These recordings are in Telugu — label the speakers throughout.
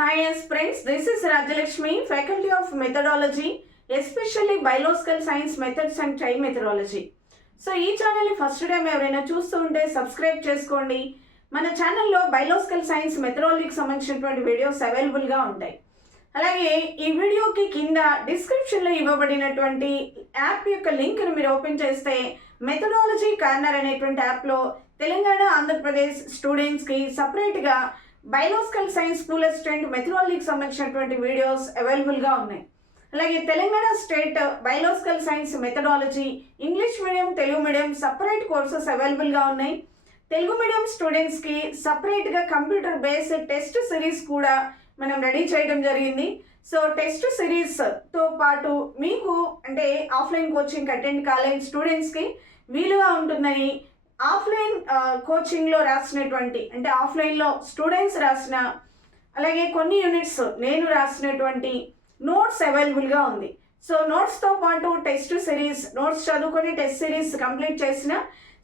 Speaker 1: Hi yes friends this is Rajalakshmi faculty of methodology especially Biological science methods and Time methodology so ఈ ఛానల్ని ఫస్ట్ టైం ఎవరైనా చూస్తూ ఉంటే సబ్స్క్రైబ్ చేసుకోండి. మన ఛానల్లో బయోలాజికల్ సైన్స్ మెథడాలజీకి సంబంధించినటువంటి వీడియోస్ అవైలబుల్గా ఉంటాయి. అలాగే ఈ వీడియోకి కింద డిస్క్రిప్షన్లో ఇవ్వబడినటువంటి యాప్ యొక్క లింక్ను మీరు ఓపెన్ చేస్తే మెథడాలజీ కార్నర్ అనేటువంటి యాప్లో తెలంగాణ ఆంధ్రప్రదేశ్ స్టూడెంట్స్కి సపరేట్గా బయలాజికల్ సైన్స్ స్కూల్ అసిస్టెంట్ మెథడాలజీకి సంబంధించినటువంటి వీడియోస్ అవైలబుల్గా ఉన్నాయి. అలాగే Telangana state biological science methodology English medium Telugu medium separate courses అవైలబుల్గా ఉన్నాయి. తెలుగు మీడియం స్టూడెంట్స్కి సపరేట్గా కంప్యూటర్ బేస్డ్ టెస్ట్ సిరీస్ కూడా మనం రెడీ చేయడం జరిగింది. సో టెస్ట్ సిరీస్తో పాటు మీకు అంటే ఆఫ్లైన్ కోచింగ్ అటెండ్ కాలేని స్టూడెంట్స్కి వీలుగా ఉంటుందని ఆఫ్లైన్ కోచింగ్లో రాసినటువంటి అంటే ఆఫ్లైన్లో స్టూడెంట్స్ రాసిన అలాగే కొన్ని యూనిట్స్ నేను రాసినటువంటి నోట్స్ అవైలబుల్గా ఉంది. సో నోట్స్తో పాటు టెస్ట్ సిరీస్ నోట్స్ చదువుకొని టెస్ట్ సిరీస్ కంప్లీట్ చేసిన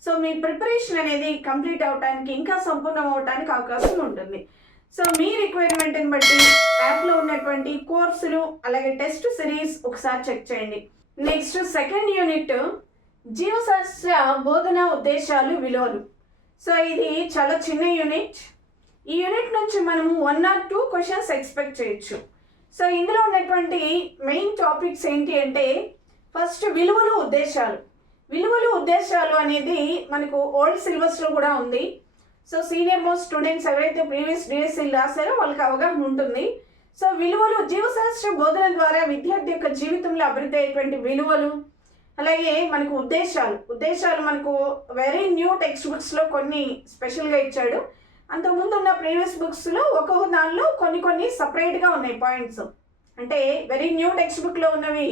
Speaker 1: సో మీ ప్రిపరేషన్ అనేది కంప్లీట్ అవడానికి ఇంకా సంపూర్ణం అవడానికి అవకాశం ఉంటుంది. సో మీ రిక్వైర్మెంట్ని బట్టి యాప్లో ఉన్నటువంటి కోర్సులు అలాగే టెస్ట్ సిరీస్ ఒకసారి చెక్ చేయండి. నెక్స్ట్ సెకండ్ యూనిట్ జీవశాస్త్ర బోధన ఉద్దేశాలు విలువలు. సో ఇది చాలా చిన్న యూనిట్. ఈ యూనిట్ నుంచి మనము one or two questions expect చేయొచ్చు. సో ఇందులో ఉన్నటువంటి మెయిన్ టాపిక్స్ ఏంటి అంటే ఫస్ట్ విలువలు ఉద్దేశాలు. విలువలు ఉద్దేశాలు అనేది మనకు ఓల్డ్ సిలబస్లో కూడా ఉంది. సో సీనియర్ మోస్ట్ స్టూడెంట్స్ ఎవరైతే ప్రీవియస్ డిఎస్సీలు రాశారో వాళ్ళకి అవగాహన ఉంటుంది. సో విలువలు జీవశాస్త్ర బోధన ద్వారా విద్యార్థి యొక్క జీవితంలో అభివృద్ధి అయ్యేటువంటి విలువలు అలాగే మనకు ఉద్దేశాలు. ఉద్దేశాలు మనకు వెరీ న్యూ టెక్స్ట్ బుక్స్లో కొన్ని స్పెషల్గా ఇచ్చాడు. అంతకుముందు ఉన్న ప్రీవియస్ బుక్స్లో ఒక్కొక్క దానిలో కొన్ని కొన్ని సపరేట్గా ఉన్నాయి పాయింట్స్ అంటే వెరీ న్యూ టెక్స్ట్ బుక్లో ఉన్నవి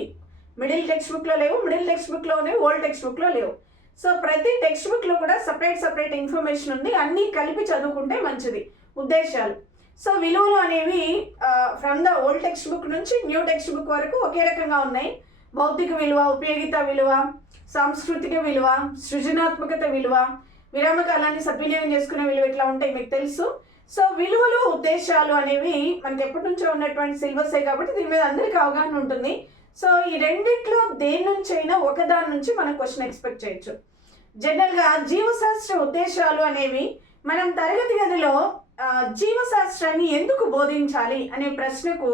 Speaker 1: మిడిల్ టెక్స్ట్ బుక్లో లేవు మిడిల్ టెక్స్ట్ బుక్లో ఉన్నవి ఓల్డ్ టెక్స్ట్ బుక్లో లేవు. సో ప్రతి టెక్స్ట్ బుక్లో కూడా సపరేట్ సపరేట్ ఇన్ఫర్మేషన్ ఉంది. అన్నీ కలిపి చదువుకుంటే మంచిది. ఉద్దేశాలు. సో విలువలు అనేవి from the old textbook నుంచి న్యూ టెక్స్ట్ బుక్ వరకు ఒకే రకంగా ఉన్నాయి. భౌతిక విలువ ఉపయోగిత విలువ సాంస్కృతిక విలువ సృజనాత్మకత విలువ విరామకాలాన్ని సద్వినియోగం చేసుకునే విలువ ఇట్లా ఉంటాయి మీకు తెలుసు? సో విలువలు ఉద్దేశాలు అనేవి మనకి ఎప్పటి నుంచో ఉన్నటువంటి సిలబసే కాబట్టి దీని మీద అందరికీ అవగాహన ఉంటుంది. సో ఈ రెండిట్లో దేని నుంచి అయినా ఒకదాని నుంచి మనం క్వశ్చన్ ఎక్స్పెక్ట్ చేయొచ్చు. జనరల్గా జీవశాస్త్ర ఉద్దేశాలు అనేవి మనం తరగతి గదిలో జీవశాస్త్రాన్ని ఎందుకు బోధించాలి అనే ప్రశ్నకు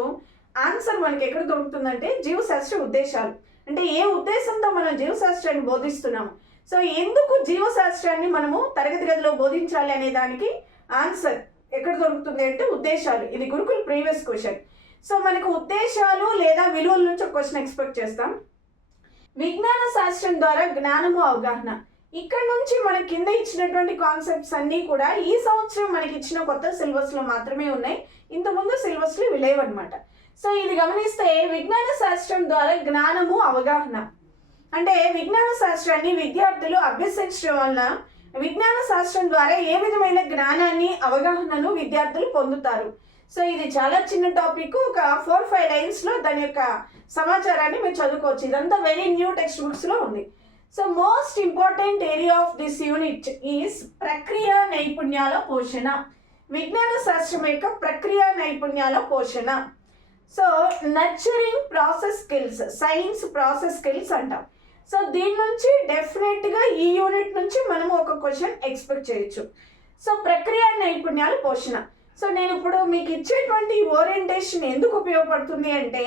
Speaker 1: ఆన్సర్ మనకి ఎక్కడ దొరుకుతుందంటే జీవశాస్త్ర ఉద్దేశాలు. అంటే ఏ ఉద్దేశంతో మనం జీవశాస్త్రాన్ని బోధిస్తున్నాం సో ఎందుకు జీవశాస్త్రాన్ని మనము తరగతి గదిలో బోధించాలి అనే దానికి ఆన్సర్ ఎక్కడ దొరుకుతుంది అంటే ఉద్దేశాలు. ఇది గురుకుల్ ప్రీవియస్ క్వశ్చన్. సో మనకు ఉద్దేశాలు లేదా విలువల నుంచి ఒక క్వశ్చన్ ఎక్స్పెక్ట్ చేస్తాం. విజ్ఞాన శాస్త్రం ద్వారా జ్ఞానము అవగాహన. ఇక్కడ నుంచి మన కింద ఇచ్చినటువంటి కాన్సెప్ట్స్ అన్నీ కూడా ఈ సంవత్సరం మనకి ఇచ్చిన కొత్త సిలబస్లో మాత్రమే ఉన్నాయి. ఇంతకుముందు సిలబస్లు విలేవన్నమాట. సో ఇది గమనిస్తే విజ్ఞాన శాస్త్రం ద్వారా జ్ఞానము అవగాహన. అంటే విజ్ఞాన శాస్త్రాన్ని విద్యార్థులు అభ్యసించడం వలన విజ్ఞాన శాస్త్రం ద్వారా ఏ విధమైన జ్ఞానాన్ని అవగాహనను విద్యార్థులు పొందుతారు. సో ఇది చాలా చిన్న టాపిక్ ఒక ఫోర్ ఫైవ్ లైన్స్లో దాని యొక్క సమాచారాన్ని మీరు చదువుకోవచ్చు. ఇదంతా వెరీ న్యూ టెక్స్ట్ బుక్స్లో ఉంది. So most important area of this unit is ప్రక్రియ నైపుణ్యాల పోషణ. విజ్ఞాన శాస్త్రం యొక్క ప్రక్రియ నైపుణ్యాల పోషణ. So nurturing process skills science process skills అంటాం. సో దీని నుంచి డెఫినెట్గా ఈ యూనిట్ నుంచి మనం ఒక క్వశ్చన్ ఎక్స్పెక్ట్ చేయొచ్చు. సో ప్రక్రియ నైపుణ్యాలు పోషణ. సో నేను ఇప్పుడు మీకు ఇచ్చేటువంటి ఓరియంటేషన్ ఎందుకు ఉపయోగపడుతుంది అంటే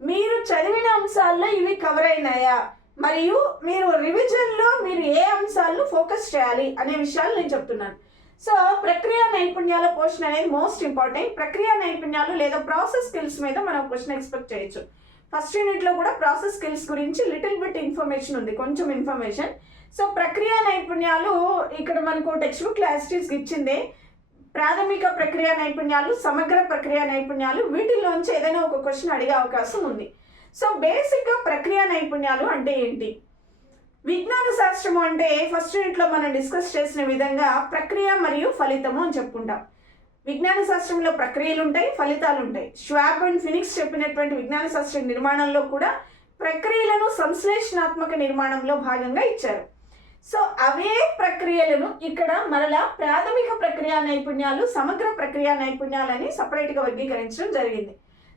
Speaker 1: మీరు చదివిన అంశాల్లో ఇవి కవర్ అయినాయా? మరియు మీరు రివిజన్లో మీరు ఏ అంశాలను ఫోకస్ చేయాలి అనే విషయాలు నేను చెప్తున్నాను. సో ప్రక్రియ నైపుణ్యాల పోషణ అనేది మోస్ట్ ఇంపార్టెంట్ ప్రక్రియ నైపుణ్యాలు లేదా ప్రాసెస్ స్కిల్స్ మీద మనం క్వశ్చన్ ఎక్స్పెక్ట్ చేయొచ్చు. ఫస్ట్ యూనిట్లో కూడా ప్రాసెస్ స్కిల్స్ గురించి లిటిల్ బిట్ ఇన్ఫర్మేషన్ ఉంది. కొంచెం ఇన్ఫర్మేషన్ సో ప్రక్రియ నైపుణ్యాలు ఇక్కడ మనకు టెక్స్ట్ బుక్ క్లాసిటీస్ ఇచ్చిందే. ప్రాథమిక ప్రక్రియ నైపుణ్యాలు సమగ్ర ప్రక్రియ నైపుణ్యాలు వీటిలోంచి ఏదైనా ఒక క్వశ్చన్ అడిగే అవకాశం ఉంది. సో బేసిక్గా ప్రక్రియ నైపుణ్యాలు అంటే ఏంటి? విజ్ఞాన శాస్త్రము అంటే ఫస్ట్ యూనిట్లో మనం డిస్కస్ చేసిన విధంగా ప్రక్రియ మరియు ఫలితము అని చెప్పుకుంటాం. విజ్ఞాన శాస్త్రంలో ప్రక్రియలు ఉంటాయి ఫలితాలు ఉంటాయి. ష్వాబ్ అండ్ ఫినిక్స్ చెప్పినటువంటి విజ్ఞాన శాస్త్ర నిర్మాణంలో కూడా ప్రక్రియలను సంశ్లేషణాత్మక నిర్మాణంలో భాగంగా ఇచ్చారు. సో అవే ప్రక్రియలను ఇక్కడ మరలా ప్రాథమిక ప్రక్రియ నైపుణ్యాలు సమగ్ర ప్రక్రియ నైపుణ్యాలని సపరేట్గా వర్గీకరించడం జరిగింది.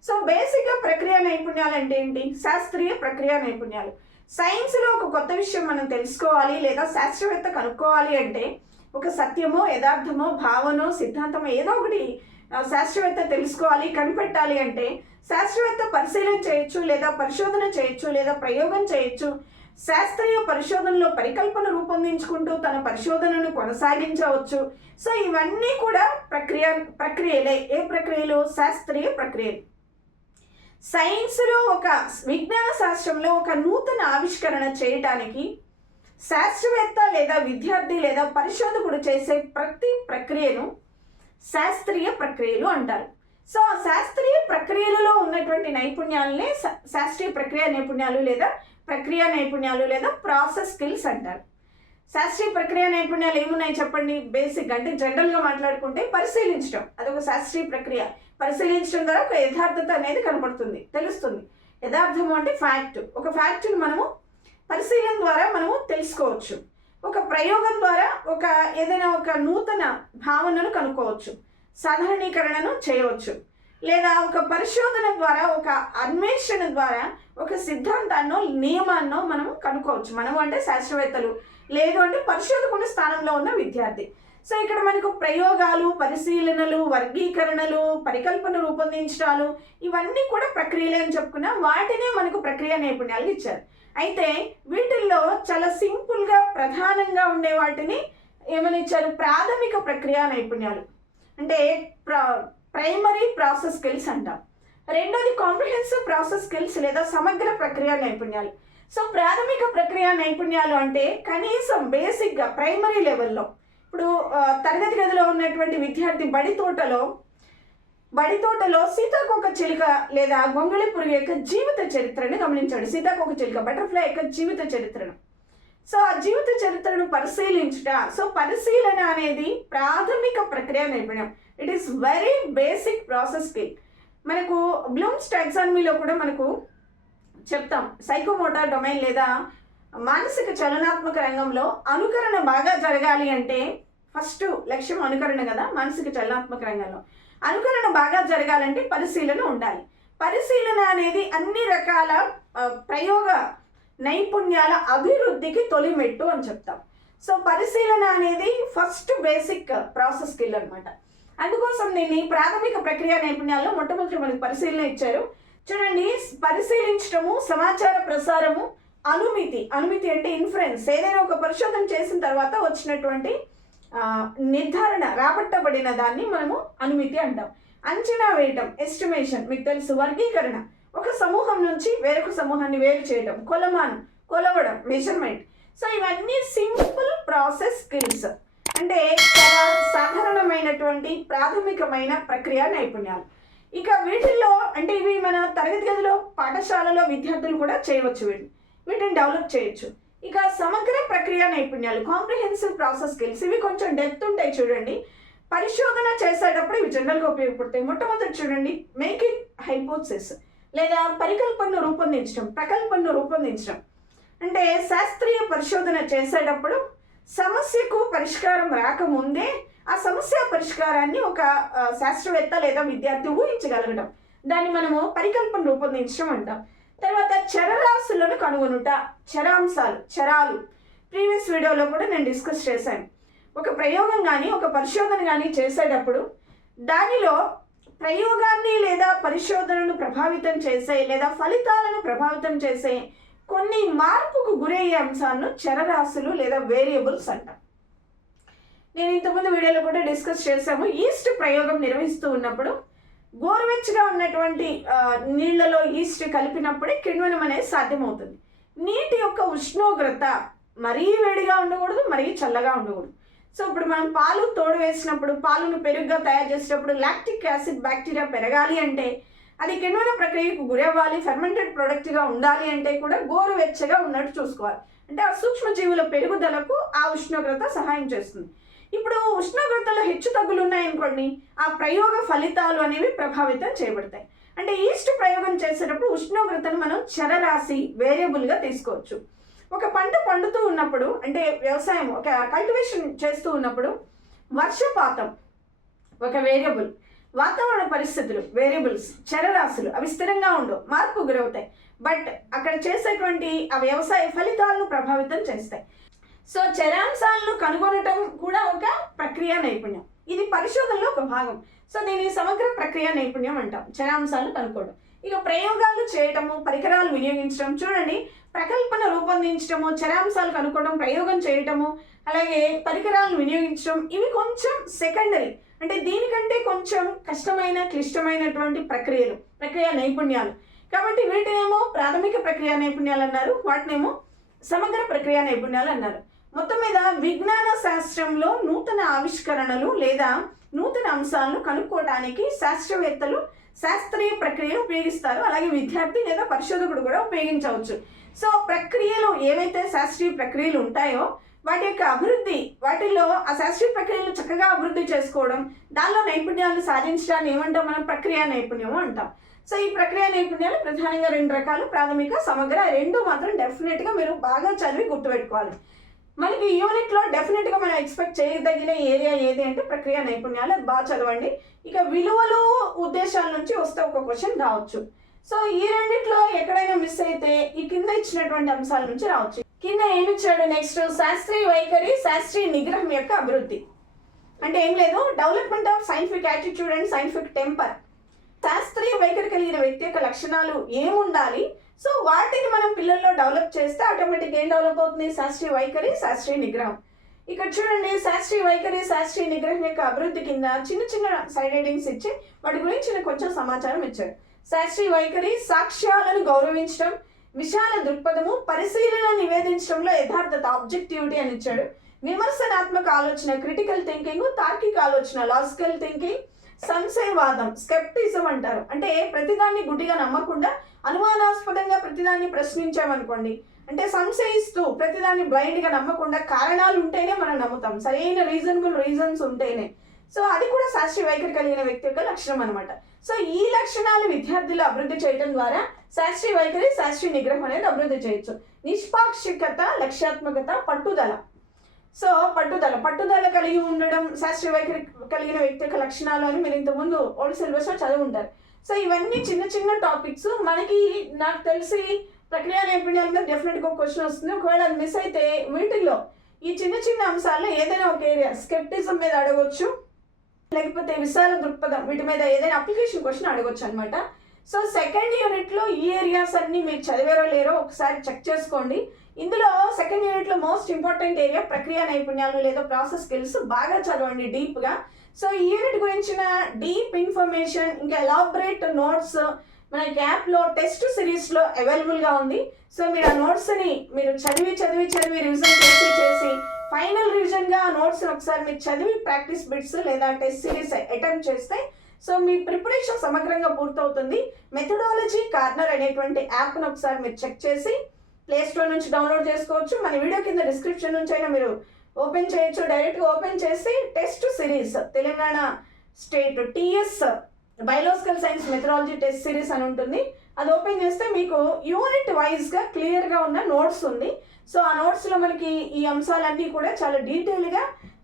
Speaker 1: సో బేసిక్గా ప్రక్రియ నైపుణ్యాలు అంటే ఏంటి? శాస్త్రీయ ప్రక్రియ నైపుణ్యాలు. సైన్స్లో ఒక కొత్త విషయం మనం తెలుసుకోవాలి లేదా శాస్త్రవేత్త కనుక్కోవాలి అంటే ఒక సత్యమో యథార్థమో భావనో సిద్ధాంతమో ఏదో ఒకటి శాస్త్రవేత్త తెలుసుకోవాలి కనిపెట్టాలి అంటే శాస్త్రవేత్త పరిశీలన చేయొచ్చు లేదా పరిశోధన చేయొచ్చు లేదా ప్రయోగం చేయొచ్చు. శాస్త్రీయ పరిశోధనలో పరికల్పన రూపొందించుకుంటూ తన పరిశోధనను కొనసాగించవచ్చు. సో ఇవన్నీ కూడా ప్రక్రియ ప్రక్రియలే. ఏ ప్రక్రియలు? శాస్త్రీయ ప్రక్రియలు. సైన్స్లో ఒక విజ్ఞాన శాస్త్రంలో ఒక నూతన ఆవిష్కరణ చేయటానికి శాస్త్రవేత్త లేదా విద్యార్థి లేదా పరిశోధకుడు చేసే ప్రతి ప్రక్రియను శాస్త్రీయ ప్రక్రియలు అంటారు. సో ఆ శాస్త్రీయ ప్రక్రియలలో ఉన్నటువంటి నైపుణ్యాలనే శా- శాస్త్రీయ ప్రక్రియ నైపుణ్యాలు లేదా ప్రక్రియ నైపుణ్యాలు లేదా ప్రాసెస్ స్కిల్స్ అంటారు. శాస్త్రీయ ప్రక్రియ నైపుణ్యాలు ఏమున్నాయి చెప్పండి? బేసిక్ అంటే జనరల్గా మాట్లాడుకుంటే పరిశీలించడం. అదొక శాస్త్రీయ ప్రక్రియ. పరిశీలించడం ద్వారా ఒక యథార్థత అనేది కనపడుతుంది తెలుస్తుంది. యథార్థము అంటే ఫ్యాక్ట్ ఒక ఫ్యాక్ట్ని మనము పరిశీలన ద్వారా మనము తెలుసుకోవచ్చు. ఒక ప్రయోగం ద్వారా ఒక ఏదైనా ఒక నూతన భావనను కనుక్కోవచ్చు. సాధారణీకరణను చేయవచ్చు. లేదా ఒక పరిశోధన ద్వారా ఒక అన్వేషణ ద్వారా ఒక సిద్ధాంతాన్నో నియమాన్నో మనం కనుక్కోవచ్చు. మనము అంటే శాస్త్రవేత్తలు. లేదు అంటే పరిశోధకుని స్థానంలో ఉన్న విద్యార్థి. సో ఇక్కడ మనకు ప్రయోగాలు పరిశీలనలు వర్గీకరణలు పరికల్పన రూపొందించడాలు ఇవన్నీ కూడా ప్రక్రియలే అని చెప్పుకున్నాం వాటినే మనకు ప్రక్రియ నైపుణ్యాలు ఇచ్చారు. అయితే వీటిల్లో చాలా సింపుల్గా ప్రధానంగా ఉండే వాటిని ఏమని ఇచ్చారు? ప్రాథమిక ప్రక్రియ నైపుణ్యాలు. అంటే ప్ర ప్రైమరీ ప్రాసెస్ స్కిల్స్ అంటాం. రెండోది కాంప్రిహెన్సివ్ ప్రాసెస్ స్కిల్స్ లేదా సమగ్ర ప్రక్రియ నైపుణ్యాలు. సో ప్రాథమిక ప్రక్రియ నైపుణ్యాలు అంటే కనీసం బేసిక్గా ప్రైమరీ లెవెల్లో ఇప్పుడు తరగతి గదిలో ఉన్నటువంటి విద్యార్థి బడి తోటలో బడి తోటలో సీతాకోక చిలుక లేదా గొంగళి పురుగు యొక్క జీవిత చరిత్రను గమనించాడు. సీతాకోక చిలుక బటర్ఫ్లై యొక్క జీవిత చరిత్రను. సో ఆ జీవిత చరిత్రను పరిశీలించుట సో పరిశీలన అనేది ప్రాథమిక ప్రక్రియ నైపుణ్యం. It is very basic process skill మనకు బ్లూమ్స్ టాక్సానమీలో కూడా మనకు చెప్తాం. సైకోమోటార్ డొమైన్ లేదా మానసిక చలనాత్మక రంగంలో అనుకరణ బాగా జరగాలి అంటే ఫస్ట్ లక్ష్యం అనుకరణ కదా మానసిక చలనాత్మక రంగంలో. అనుకరణ బాగా జరగాలంటే పరిశీలన ఉండాలి. పరిశీలన అనేది అన్ని రకాల ప్రయోగ నైపుణ్యాల అభివృద్ధికి తొలిమెట్టు అని చెప్తాం. సో పరిశీలన అనేది ఫస్ట్ బేసిక్ ప్రాసెస్ స్కిల్ అనమాట అందుకోసం నేను ఈ ప్రాథమిక ప్రక్రియ నైపుణ్యాల్లో మొట్టమొదటి మనకి పరిశీలన ఇచ్చారు. చూడండి పరిశీలించడము సమాచార ప్రసారము అనుమితి. అనుమితి అంటే ఇన్ఫ్లుయెన్స్ ఏదైనా ఒక పరిశోధన చేసిన తర్వాత వచ్చినటువంటి నిర్ధారణ రాబట్టబడిన దాన్ని మనము అనుమితి అంటాం. అంచనా వేయటం ఎస్టిమేషన్ మీకు తెలుసు వర్గీకరణ. ఒక సమూహం నుంచి వేరొక సమూహాన్ని వేరు చేయడం కొలమానం కొలవడం మెజర్మెంట్ సో ఇవన్నీ సింపుల్ ప్రాసెస్ స్కిల్స్ అంటే చాలా సాధారణమైనటువంటి ప్రాథమికమైన ప్రక్రియ నైపుణ్యాలు. ఇక వీటిల్లో అంటే ఇవి మన తరగతి గదిలో పాఠశాలలో విద్యార్థులు కూడా చేయవచ్చు వీటిని. వీటిని డెవలప్ చేయొచ్చు. ఇక సమగ్ర ప్రక్రియ నైపుణ్యాలు. కాంప్రిహెన్సివ్ ప్రాసెస్ స్కిల్స్ ఇవి కొంచెం డెప్త్ ఉంటాయి చూడండి. పరిశోధన చేసేటప్పుడు ఇవి జనరల్గా ఉపయోగపడతాయి. మొట్టమొదటి చూడండి మేకింగ్ హైపోసిస్ లేదా పరికల్పనను రూపొందించడం ప్రకల్పనను రూపొందించడం. అంటే శాస్త్రీయ పరిశోధన చేసేటప్పుడు సమస్యకు పరిష్కారం రాకముందే ఆ సమస్య పరిష్కారాన్ని ఒక శాస్త్రవేత్త లేదా విద్యార్థి ఊహించగలగడం దాన్ని మనము పరికల్పన రూపొందించడం అంటాం. తర్వాత చరరాశులను కనుగొనుట చరాంశాలు చరాలు. ప్రీవియస్ వీడియోలో కూడా నేను డిస్కస్ చేశాను. ఒక ప్రయోగం కానీ ఒక పరిశోధన కానీ చేసేటప్పుడు దానిలో ప్రయోగాన్ని లేదా పరిశోధనను ప్రభావితం చేసే లేదా ఫలితాలను ప్రభావితం చేసే కొన్ని మార్పుకు గురయ్యే అంశాలను చరరాశులు లేదా వేరియబుల్స్ అంటాం. నేను ఇంతకుముందు వీడియోలో కూడా డిస్కస్ చేశాము. ఈస్ట్ ప్రయోగం నిర్వహిస్తూ ఉన్నప్పుడు గోరువెచ్చగా ఉన్నటువంటి నీళ్ళలో ఈస్ట్ కలిపినప్పుడే కిణ్వనం అనేది సాధ్యమవుతుంది. నీటి యొక్క ఉష్ణోగ్రత మరీ వేడిగా ఉండకూడదు మరీ చల్లగా ఉండకూడదు. సో ఇప్పుడు మనం పాలు తోడు వేసినప్పుడు పాలను పెరుగుగా తయారు చేసేటప్పుడు లాక్టిక్ యాసిడ్ బ్యాక్టీరియా పెరగాలి అంటే అది కిణ్వన ప్రక్రియకు గురవ్వాలి ఫెర్మెంటెడ్ ప్రొడక్ట్గా ఉండాలి అంటే కూడా గోరువెచ్చగా ఉన్నట్టు చూసుకోవాలి. అంటే ఆ సూక్ష్మజీవుల పెరుగుదలకు ఆ ఉష్ణోగ్రత సహాయం చేస్తుంది. ఇప్పుడు ఉష్ణోగ్రతలో హెచ్చు తగ్గులు ఉన్నాయనుకోండి ఆ ప్రయోగ ఫలితాలు అనేవి ప్రభావితం చేయబడతాయి. అంటే ఈస్ట్ ప్రయోగం చేసేటప్పుడు ఉష్ణోగ్రతను మనం చరరాశి వేరియబుల్గా తీసుకోవచ్చు. ఒక పంట పండుతూ ఉన్నప్పుడు అంటే వ్యవసాయం ఒక కల్టివేషన్ చేస్తూ ఉన్నప్పుడు వర్షపాతం ఒక వేరియబుల్ వాతావరణ పరిస్థితులు వేరియబుల్స్ చరరాశులు అవి స్థిరంగా ఉండవు మార్పు గురవుతాయి. బట్ అక్కడ చేసేటువంటి ఆ వ్యవసాయ ఫలితాలను ప్రభావితం చేస్తాయి. సో చరాంశాలను కనుగొనటం కూడా ఒక ప్రక్రియ నైపుణ్యం. ఇది పరిశోధనలో ఒక భాగం. సో దీని సమగ్ర ప్రక్రియ నైపుణ్యం అంటాం. చరాంశాలను కనుక్కోవడం. ఇక ప్రయోగాలు చేయటము పరికరాలు వినియోగించడం చూడండి. ప్రకల్పన రూపొందించడము చరాంశాలు కనుక్కోవడం ప్రయోగం చేయటము అలాగే పరికరాలను వినియోగించడం ఇవి కొంచెం సెకండరీ అంటే దీనికంటే కొంచెం కష్టమైన క్లిష్టమైనటువంటి ప్రక్రియలు ప్రక్రియ నైపుణ్యాలు. కాబట్టి వీటినేమో ప్రాథమిక ప్రక్రియ నైపుణ్యాలు అన్నారు వాటినేమో సమగ్ర ప్రక్రియ నైపుణ్యాలు అన్నారు. మొత్తం మీద విజ్ఞాన శాస్త్రంలో నూతన ఆవిష్కరణలు లేదా నూతన అంశాలను కనుక్కోవడానికి శాస్త్రవేత్తలు శాస్త్రీయ ప్రక్రియను ఉపయోగిస్తారు. అలాగే విద్యార్థి లేదా పరిశోధకుడు కూడా ఉపయోగించవచ్చు. సో ప్రక్రియలు ఏవైతే శాస్త్రీయ ప్రక్రియలు ఉంటాయో వాటి యొక్క అభివృద్ధి వాటిల్లో ఆ శాస్త్రీయ ప్రక్రియలు చక్కగా అభివృద్ధి చేసుకోవడం దానిలో నైపుణ్యాలను సాధించడాన్ని ఏమంటాం మనం? ప్రక్రియ నైపుణ్యం అంటాం. సో ఈ ప్రక్రియ నైపుణ్యాలు ప్రధానంగా రెండు రకాలు. ప్రాథమిక సమగ్ర రెండు మాత్రం డెఫినెట్గా మీరు బాగా చదివి గుర్తుపెట్టుకోవాలి. మనకి ఈ యూనిట్లో డెఫినెట్గా మనం ఎక్స్పెక్ట్ చేయదగిన ఏరియా ఏది అంటే ప్రక్రియ నైపుణ్యాలు అది బాగా చదవండి. ఇక విలువలు ఉద్దేశాల నుంచి వస్తే ఒక క్వశ్చన్ రావచ్చు. సో ఈ రెండిట్లో ఎక్కడైనా మిస్ అయితే ఈ కింద ఇచ్చినటువంటి అంశాల నుంచి రావచ్చు. కింద ఏమి ఇచ్చాడు? నెక్స్ట్ శాస్త్రీయ వైఖరి శాస్త్రీయ నిగ్రహం యొక్క అభివృద్ధి. అంటే ఏం లేదు development of scientific attitude and scientific temper శాస్త్రీయ వైఖరి కలిగిన వ్యక్తి యొక్క లక్షణాలు ఏముండాలి? సో వాటిని మనం పిల్లల్లో డెవలప్ చేస్తే ఆటోమేటిక్ ఏం డెవలప్ అవుతుంది? శాస్త్రీయ వైఖరి శాస్త్రీయ నిగ్రహం. ఇక్కడ చూడండి శాస్త్రీయ వైఖరి శాస్త్రీయ నిగ్రహం యొక్క అభివృద్ధి కింద చిన్న చిన్న సైడ్ హెడింగ్స్ ఇచ్చి వాటి గురించి నాకు కొంచెం సమాచారం ఇచ్చాడు శాస్త్రీయ వైఖరి సాక్ష్యాలను గౌరవించడం విశాల దృక్పథము పరిశీలన నివేదించడంలో యథార్థత ఆబ్జెక్టివిటీ అని ఇచ్చాడు. విమర్శనాత్మక ఆలోచన క్రిటికల్ థింకింగ్ తార్కిక ఆలోచన లాజికల్ థింకింగ్ సంశయవాదం స్కెప్టిజం అంటారు. అంటే ప్రతిదాన్ని గుడ్డిగా నమ్మకుండా అనుమానాస్పదంగా ప్రతిదాన్ని ప్రశ్నించామనుకోండి. అంటే సంశయిస్తూ ప్రతిదాన్ని బ్లైండ్గా నమ్మకుండా కారణాలు ఉంటేనే మనం నమ్ముతాం. సరైన రీజనబుల్ రీజన్స్ ఉంటేనే. సో అది కూడా శాస్త్రీయ వైఖరి కలిగిన వ్యక్తి యొక్క లక్షణం అనమాట సో ఈ లక్షణాలు విద్యార్థులు అభివృద్ధి చేయడం ద్వారా శాస్త్రీయ వైఖరి శాస్త్రీయ నిగ్రహం అనేది అభివృద్ధి చేయొచ్చు. నిష్పాక్షికత లక్ష్యాత్మకత పట్టుదల. సో పట్టుదల పట్టుదల కలిగి ఉండడం శాస్త్రీయ వైఖరి కలిగిన వ్యక్తి యొక్క లక్షణాలు అని మీరు ఇంతకుముందు ఓల్డ్ సిలబస్లో చదివి ఉంటారు సో ఇవన్నీ చిన్న చిన్న టాపిక్స్ మనకి నాకు తెలిసి ప్రక్రియ నైపుణ్యాల మీద డెఫినెట్గా ఒక క్వశ్చన్ వస్తుంది. ఒకవేళ అది మిస్ అయితే వీటిల్లో ఈ చిన్న చిన్న అంశాల్లో ఏదైనా ఒక ఏరియా స్కెప్టిజం మీద అడగవచ్చు లేకపోతే విశాల దృక్పథం వీటి మీద ఏదైనా అప్లికేషన్ క్వశ్చన్ అడగొచ్చు అనమాట సో సెకండ్ యూనిట్లో ఈ ఏరియాస్ అన్ని మీరు చదివారో లేరో ఒకసారి చెక్ చేసుకోండి. ఇందులో సెకండ్ యూనిట్లో మోస్ట్ ఇంపార్టెంట్ ఏరియా ప్రక్రియ నైపుణ్యాలు లేదా ప్రాసెస్ స్కిల్స్ బాగా చదవండి డీప్గా సో ఈ యూనిట్ గురించిన డీప్ ఇన్ఫర్మేషన్ ఇంకా ఎలాబరేట్ నోట్స్ మన యాప్లో టెస్ట్ సిరీస్లో అవైలబుల్గా ఉంది. సో మీరు ఆ నోట్స్ని మీరు చదివి చదివి చదివి రివిజన్ చేసి చేసి ఫైనల్ రివిజన్గా ఆ నోట్స్ని ఒకసారి మీరు చదివి ప్రాక్టీస్ బిట్స్ లేదా టెస్ట్ సిరీస్ అటెంప్ట్ చేస్తే సో మీ ప్రిపరేషన్ సమగ్రంగా పూర్తవుతుంది. మెథడాలజీ కార్నర్ అనేటువంటి యాప్ను ఒకసారి మీరు చెక్ చేసి ప్లే స్టోర్ నుంచి డౌన్లోడ్ చేసుకోవచ్చు. మన వీడియో కింద డిస్క్రిప్షన్ నుంచి అయినా మీరు ఓపెన్ చేయొచ్చు. డైరెక్ట్గా ఓపెన్ చేసి test series Telangana state TS biological science methodology test series అని ఉంటుంది. అది ఓపెన్ చేస్తే మీకు యూనిట్ వైజ్గా క్లియర్గా ఉన్న నోట్స్ ఉంది. సో ఆ నోట్స్లో మనకి ఈ అంశాలన్నీ కూడా చాలా డీటెయిల్గా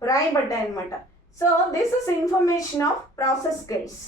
Speaker 1: రాయబడ్డాయి అనమాట so this is information of process skills